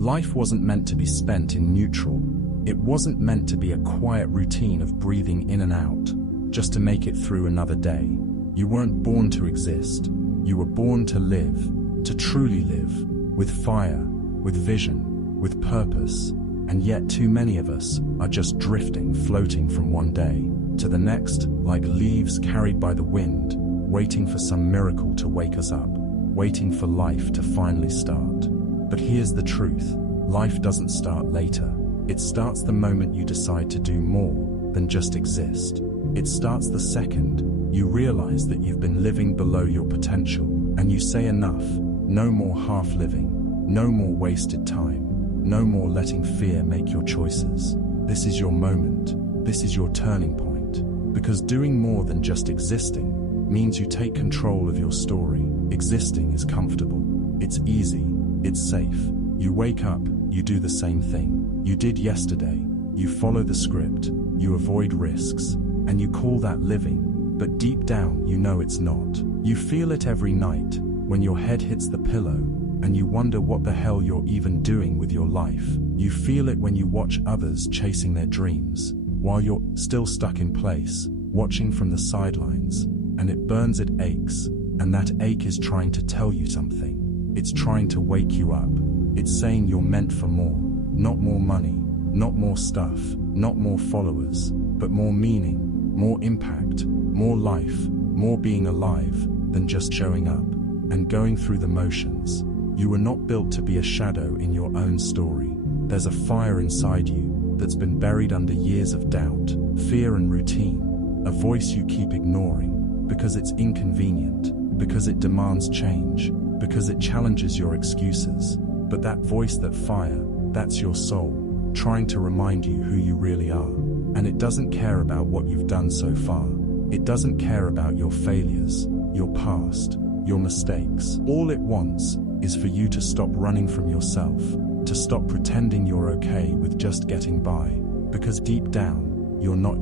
Life wasn't meant to be spent in neutral. It wasn't meant to be a quiet routine of breathing in and out, just to make it through another day. You weren't born to exist. You were born to live, to truly live, with fire, with vision, with purpose. And yet too many of us are just drifting, floating from one day to the next, like leaves carried by the wind, waiting for some miracle to wake us up, waiting for life to finally start. But here's the truth: life doesn't start later. It starts the moment you decide to do more than just exist. It starts the second you realize that you've been living below your potential, and you say enough. No more half-living, no more wasted time, no more letting fear make your choices. This is your moment. This is your turning point. Because doing more than just existing means you take control of your story. Existing is comfortable. It's easy. It's safe. You wake up, you do the same thing you did yesterday. You follow the script. You avoid risks. And you call that living. But deep down, you know it's not. You feel it every night when your head hits the pillow and you wonder what the hell you're even doing with your life. You feel it when you watch others chasing their dreams while you're still stuck in place, watching from the sidelines, and it burns, it aches, and that ache is trying to tell you something. It's trying to wake you up. It's saying you're meant for more. Not more money, not more stuff, not more followers, but more meaning, more impact, more life, more being alive than just showing up and going through the motions. You were not built to be a shadow in your own story. There's a fire inside you that's been buried under years of doubt, fear and routine, a voice you keep ignoring because it's inconvenient, because it demands change, because it challenges your excuses. But that voice, that fire, that's your soul, trying to remind you who you really are. And it doesn't care about what you've done so far. It doesn't care about your failures, your past, your mistakes. All it wants is for you to stop running from yourself, to stop pretending you're okay with just getting by, because deep down, you're not.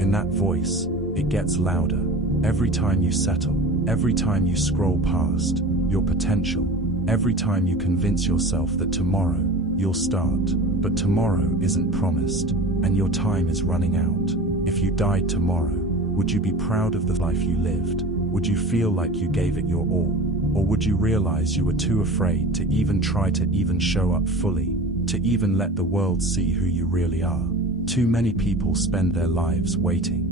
In that voice, it gets louder. Every time you settle, every time you scroll past your potential, every time you convince yourself that tomorrow you'll start. But tomorrow isn't promised, and your time is running out. If you died tomorrow, would you be proud of the life you lived? Would you feel like you gave it your all? Or would you realize you were too afraid to even try to even show up fully, to even let the world see who you really are? Too many people spend their lives waiting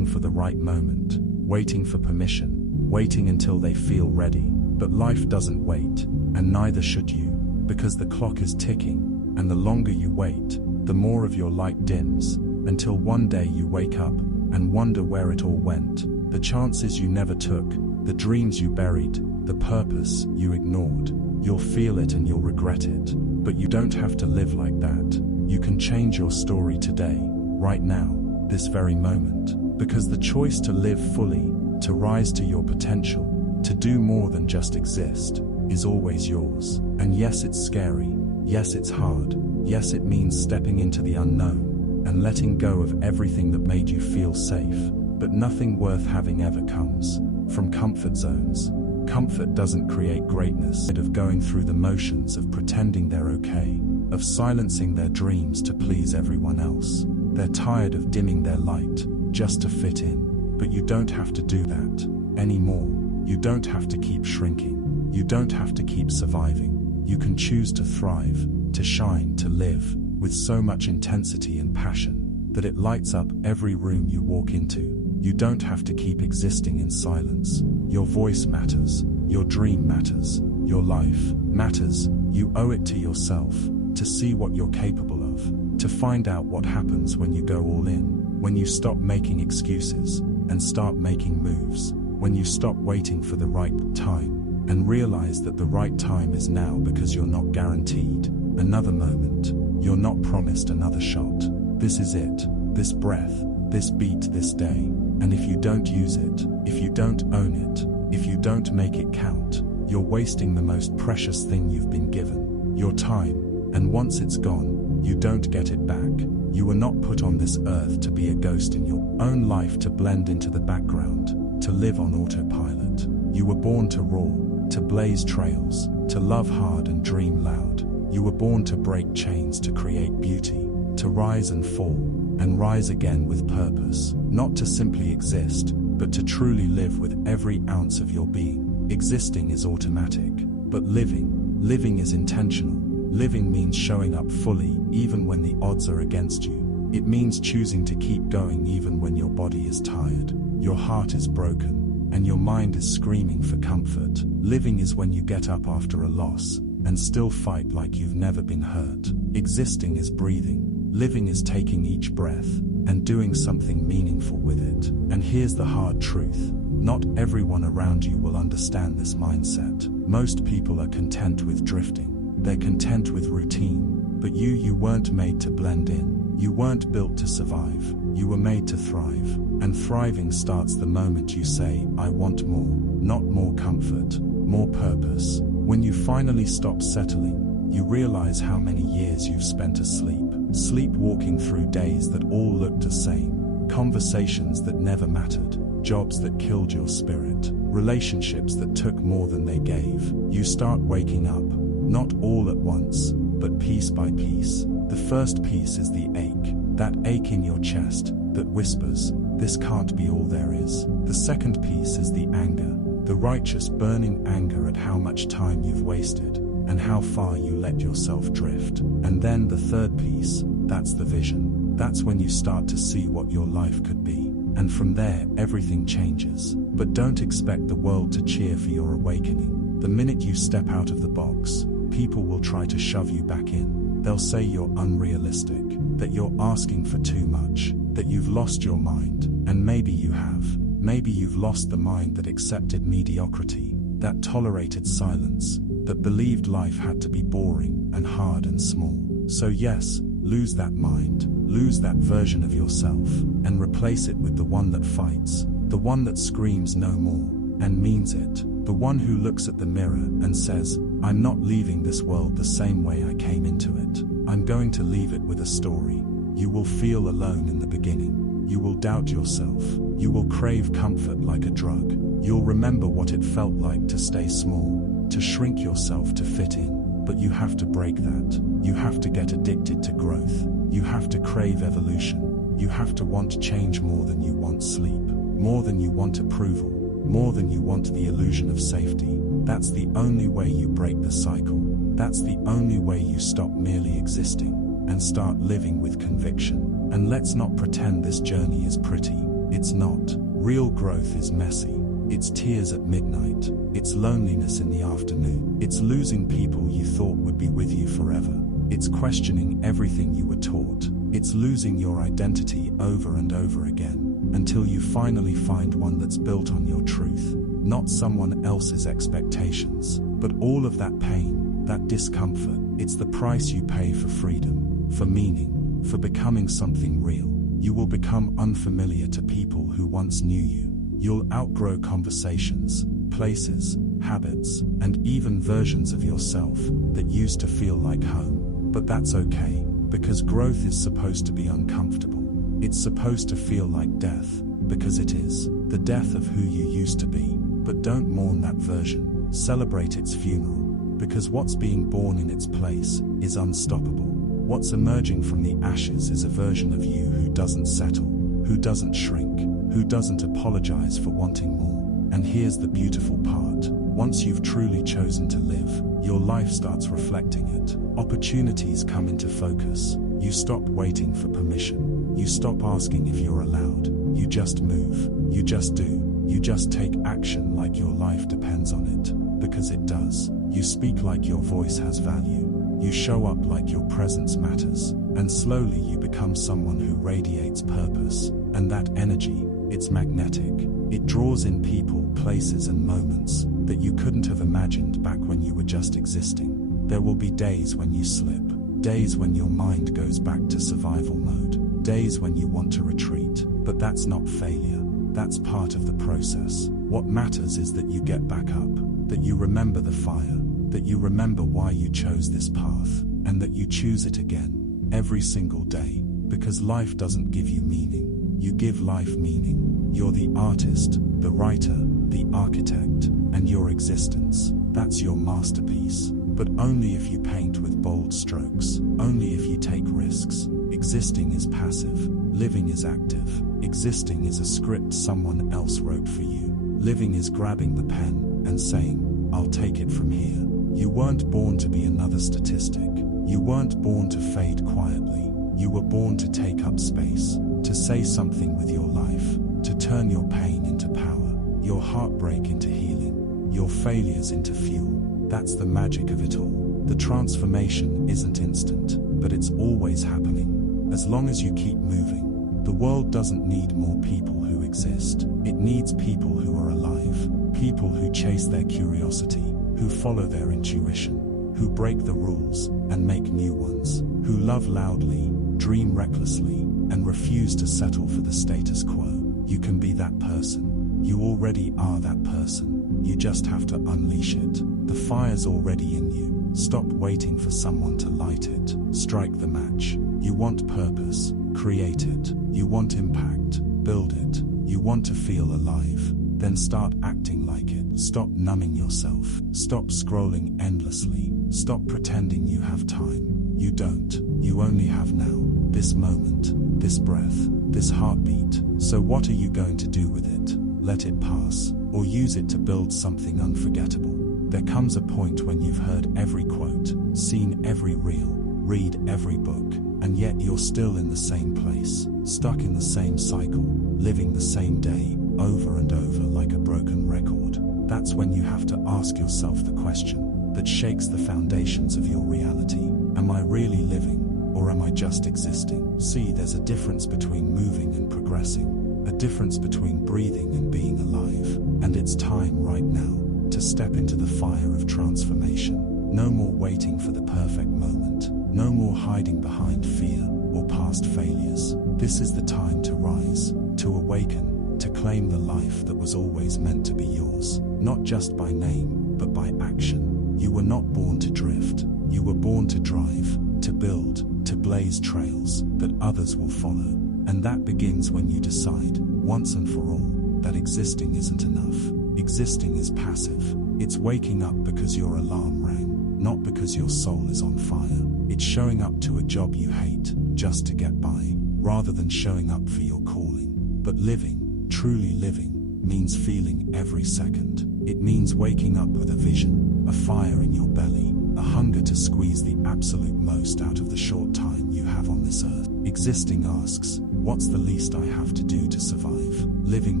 for the right moment, waiting for permission, waiting until they feel ready. But life doesn't wait, and neither should you, because the clock is ticking, and the longer you wait, the more of your light dims, until one day you wake up and wonder where it all went. The chances you never took, the dreams you buried, the purpose you ignored. You'll feel it and you'll regret it. But you don't have to live like that. You can change your story today, right now, this very moment. Because the choice to live fully, to rise to your potential, to do more than just exist, is always yours. And yes, it's scary. Yes, it's hard. Yes, it means stepping into the unknown and letting go of everything that made you feel safe. But nothing worth having ever comes from comfort zones. Comfort doesn't create greatness. Of going through the motions of pretending they're okay, of silencing their dreams to please everyone else. They're tired of dimming their light just to fit in. But you don't have to do that anymore. You don't have to keep shrinking. You don't have to keep surviving. You can choose to thrive, to shine, to live with so much intensity and passion that it lights up every room you walk into. You don't have to keep existing in silence. Your voice matters. Your dream matters. Your life matters. You owe it to yourself to see what you're capable of, to find out what happens when you go all in, when you stop making excuses and start making moves, when you stop waiting for the right time and realize that the right time is now, because you're not guaranteed another moment. You're not promised another shot. This is it. This breath, this beat, this day. And if you don't use it, if you don't own it, if you don't make it count, you're wasting the most precious thing you've been given, your time. And once it's gone, you don't get it back. You were not put on this earth to be a ghost in your own life, to blend into the background, to live on autopilot. You were born to roar, to blaze trails, to love hard and dream loud. You were born to break chains, to create beauty, to rise and fall, and rise again with purpose. Not to simply exist, but to truly live with every ounce of your being. Existing is automatic, but living is intentional. Living means showing up fully, even when the odds are against you. It means choosing to keep going even when your body is tired, your heart is broken, and your mind is screaming for comfort. Living is when you get up after a loss, and still fight like you've never been hurt. Existing is breathing. Living is taking each breath, and doing something meaningful with it. And here's the hard truth. Not everyone around you will understand this mindset. Most people are content with drifting. They're content with routine. But you weren't made to blend in. You weren't built to survive. You were made to thrive. And thriving starts the moment you say, I want more. Not more comfort, more purpose. When you finally stop settling, you realize how many years you've spent asleep. Sleepwalking through days that all looked the same. Conversations that never mattered. Jobs that killed your spirit. Relationships that took more than they gave. You start waking up, not all at once, but piece by piece. The first piece is the ache. That ache in your chest that whispers, this can't be all there is. The second piece is the anger. The righteous burning anger at how much time you've wasted, and how far you let yourself drift. And then the third piece, that's the vision. That's when you start to see what your life could be. And from there, everything changes. But don't expect the world to cheer for your awakening. The minute you step out of the box, people will try to shove you back in. They'll say you're unrealistic, that you're asking for too much, that you've lost your mind. And maybe you have. Maybe you've lost the mind that accepted mediocrity, that tolerated silence, that believed life had to be boring and hard and small. So yes, lose that mind, lose that version of yourself, and replace it with the one that fights, the one that screams no more, and means it, the one who looks at the mirror and says, I'm not leaving this world the same way I came into it. I'm going to leave it with a story. You will feel alone in the beginning. You will doubt yourself. You will crave comfort like a drug. You'll remember what it felt like to stay small, to shrink yourself to fit in. But you have to break that. You have to get addicted to growth. You have to crave evolution. You have to want change more than you want sleep, more than you want approval, more than you want the illusion of safety. That's the only way you break the cycle. That's the only way you stop merely existing and start living with conviction. And let's not pretend this journey is pretty. It's not. Real growth is messy. It's tears at midnight. It's loneliness in the afternoon. It's losing people you thought would be with you forever. It's questioning everything you were taught. It's losing your identity over and over again, until you finally find one that's built on your truth, not someone else's expectations. But all of that pain, that discomfort, it's the price you pay for freedom, for meaning, for becoming something real. You will become unfamiliar to people who once knew you. You'll outgrow conversations, places, habits, and even versions of yourself that used to feel like home. But that's okay, because growth is supposed to be uncomfortable. It's supposed to feel like death, because it is, the death of who you used to be. But don't mourn that version, celebrate its funeral, because what's being born in its place is unstoppable. What's emerging from the ashes is a version of you who doesn't settle, who doesn't shrink, who doesn't apologize for wanting more. And here's the beautiful part. Once you've truly chosen to live, your life starts reflecting it. Opportunities come into focus. You stop waiting for permission. You stop asking if you're allowed. You just move. You just do. You just take action like your life depends on it. Because it does. You speak like your voice has value. You show up like your presence matters. And slowly you become someone who radiates purpose. And that energy, it's magnetic. It draws in people, places, and moments that you couldn't have imagined back when you were just existing. There will be days when you slip, days when your mind goes back to survival mode, days when you want to retreat. But that's not failure. That's part of the process. What matters is that you get back up, that you remember the fire, that you remember why you chose this path, and that you choose it again, every single day. Because life doesn't give you meaning. You give life meaning. You're the artist, the writer, the architect, and your existence, that's your masterpiece. but only if you paint with bold strokes, only if you take risks. Existing is passive, living is active. Existing is a script someone else wrote for you. Living is grabbing the pen and saying, I'll take it from here. You weren't born to be another statistic. You weren't born to fade quietly. You were born to take up space, to say something with your life, to turn your pain into power, your heartbreak into healing, your failures into fuel. That's the magic of it all. The transformation isn't instant, but it's always happening. As long as you keep moving, the world doesn't need more people who exist. It needs people who are alive, people who chase their curiosity, who follow their intuition, who break the rules and make new ones, who love loudly, dream recklessly, and refuse to settle for the status quo. You can be that person. You already are that person. You just have to unleash it. The fire's already in you. Stop waiting for someone to light it. Strike the match. You want purpose. Create it. You want impact. Build it. You want to feel alive. Then start acting like it. Stop numbing yourself. Stop scrolling endlessly. Stop pretending you have time. You don't. You only have now. This moment. This breath. This heartbeat. So what are you going to do with it? Let it pass, or use it to build something unforgettable. There comes a point when you've heard every quote, seen every reel, read every book, and yet you're still in the same place, stuck in the same cycle, living the same day, over and over like a broken record. That's when you have to ask yourself the question that shakes the foundations of your reality. Am I really living, or am I just existing? See, there's a difference between moving and progressing. A difference between breathing and being alive. And it's time right now to step into the fire of transformation. No more waiting for the perfect moment. No more hiding behind fear or past failures. This is the time to rise, to awaken, to claim the life that was always meant to be yours. Not just by name, but by action. You were not born to drift. You were born to drive, to build, to blaze trails that others will follow. And that begins when you decide, once and for all, that existing isn't enough. Existing is passive. It's waking up because your alarm rang, not because your soul is on fire. It's showing up to a job you hate, just to get by, rather than showing up for your calling. But living, truly living, means feeling every second. It means waking up with a vision, a fire in your belly, a hunger to squeeze the absolute most out of the short time you have on this earth. Existing asks, what's the least I have to do to survive? Living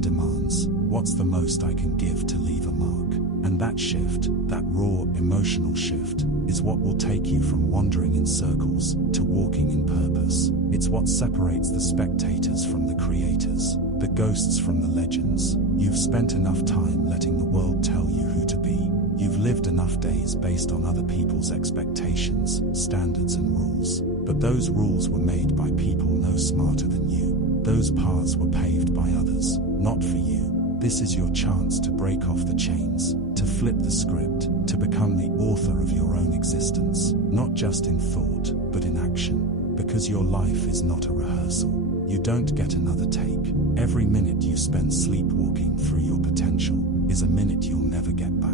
demands, what's the most I can give to leave a mark? And that shift, that raw emotional shift, is what will take you from wandering in circles to walking in purpose. It's what separates the spectators from the creators, the ghosts from the legends. You've spent enough time letting the world tell you who to be. You've lived enough days based on other people's expectations, standards and rules. But those rules were made by people no smarter than you. Those paths were paved by others, not for you. This is your chance to break off the chains, to flip the script, to become the author of your own existence, not just in thought, but in action. Because your life is not a rehearsal. You don't get another take. Every minute you spend sleepwalking through your potential is a minute you'll never get back.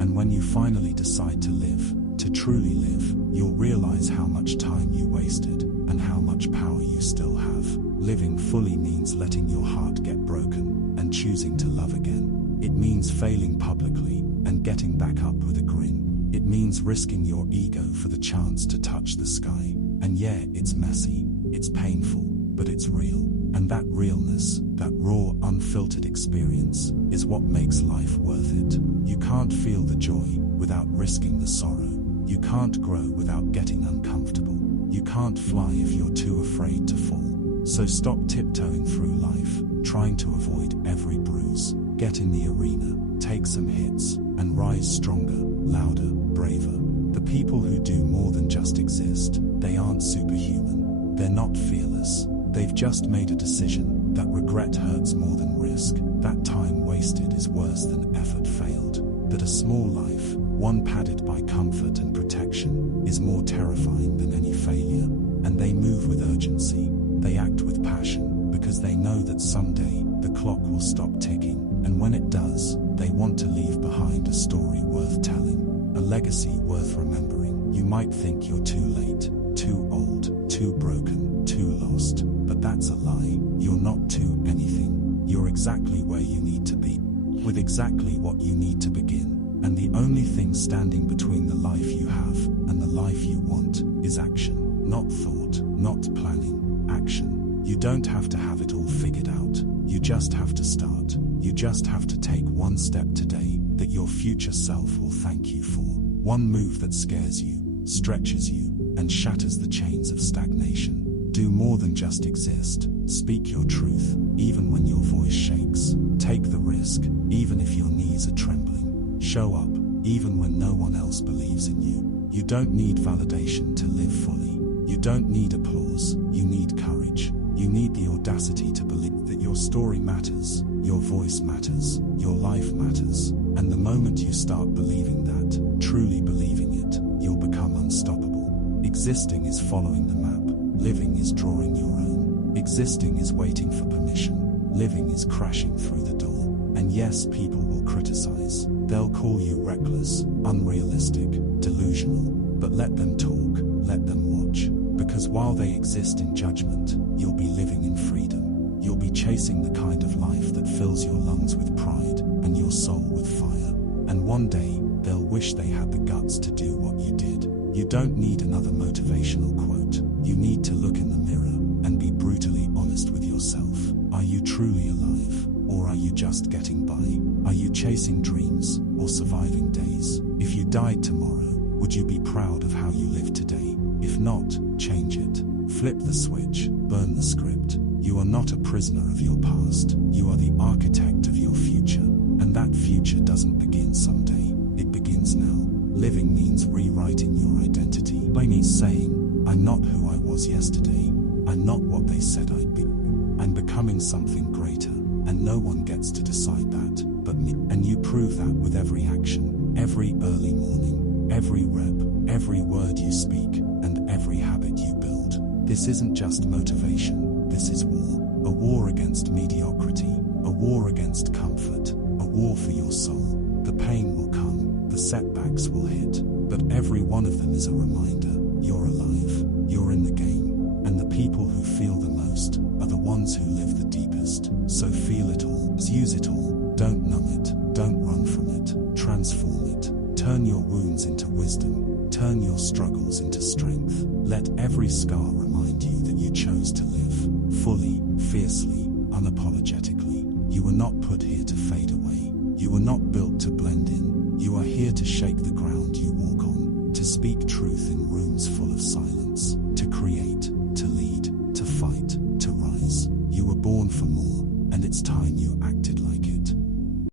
And when you finally decide to live, to truly live, you'll realize how much time you wasted and how much power you still have. Living fully means letting your heart get broken and choosing to love again. It means failing publicly and getting back up with a grin. It means risking your ego for the chance to touch the sky. And yeah, it's messy, it's painful, but it's real. And that realness, that raw, unfiltered experience, is what makes life worth it. You can't feel the joy without risking the sorrow. You can't grow without getting uncomfortable. You can't fly if you're too afraid to fall. So stop tiptoeing through life, trying to avoid every bruise. Get in the arena, take some hits, and rise stronger, louder, braver. The people who do more than just exist, they aren't superhuman. They're not fearless. They've just made a decision that regret hurts more than risk, that time wasted is worse than effort failed, that a small life, one padded by comfort and protection, is more terrifying than any failure. And they move with urgency, they act with passion, because they know that someday the clock will stop ticking, and when it does, they want to leave behind a story worth telling. A legacy worth remembering. You might think you're too late, too old, too broken, too lost, but that's a lie. You're not too anything. You're exactly where you need to be, with exactly what you need to begin. And the only thing standing between the life you have and the life you want is action. Not thought, not planning, action. You don't have to have it all figured out. You just have to start. You just have to take one step today that your future self will thank you for. One move that scares you, stretches you, and shatters the chains of stagnation. Do more than just exist. Speak your truth, even when your voice shakes. Take the risk, even if your knees are trembling. Show up, even when no one else believes in you. You don't need validation to live fully. You don't need applause. You need courage. You need the audacity to believe that your story matters, your voice matters, your life matters. And the moment you start believing that, truly believing it, you'll become unstoppable. Existing is following the map. Living is drawing your own. Existing is waiting for permission. Living is crashing through the door. And yes, people will criticize. They'll call you reckless, unrealistic, delusional. But let them talk, let them watch. Because while they exist in judgment, you'll be living in freedom. You'll be chasing the kind of life that fills your lungs with pride and your soul with fire. And one day, they'll wish they had the guts to do what you did. You don't need another motivational quote. You need to look in the mirror and be brutally honest with yourself. Are you truly alive? Or are you just getting by? Are you chasing dreams or surviving days? If you died tomorrow, would you be proud of how you live today? If not, change it. Flip the switch, burn the script. You are not a prisoner of your past. You are the architect of your future. And that future doesn't begin someday. It begins now. Living means rewriting your identity. By me saying, I'm not who I was yesterday. I'm not what they said I'd be. I'm becoming something greater. And no one gets to decide that but me. And you prove that with every action, every early morning, every rep, every word you speak, and every habit you build. This isn't just motivation, this is war. A war against mediocrity, a war against comfort, a war for your soul. The pain will come, the setbacks will hit, but every one of them is a reminder. You're alive, you're in the game, and the people who feel the most are the ones who live the deepest. So feel it all, use it all, don't numb it, don't run from it, transform it. Turn your wounds into wisdom, turn your struggles into strength. Let every scar remind you that you chose to live, fully, fiercely, unapologetically. You were not put here to fade away. You were not built to blend in. You are here to shake the ground you walk on, to speak truth in rooms full of silence, to create, to lead, to fight, to rise. You were born for more, and it's time you acted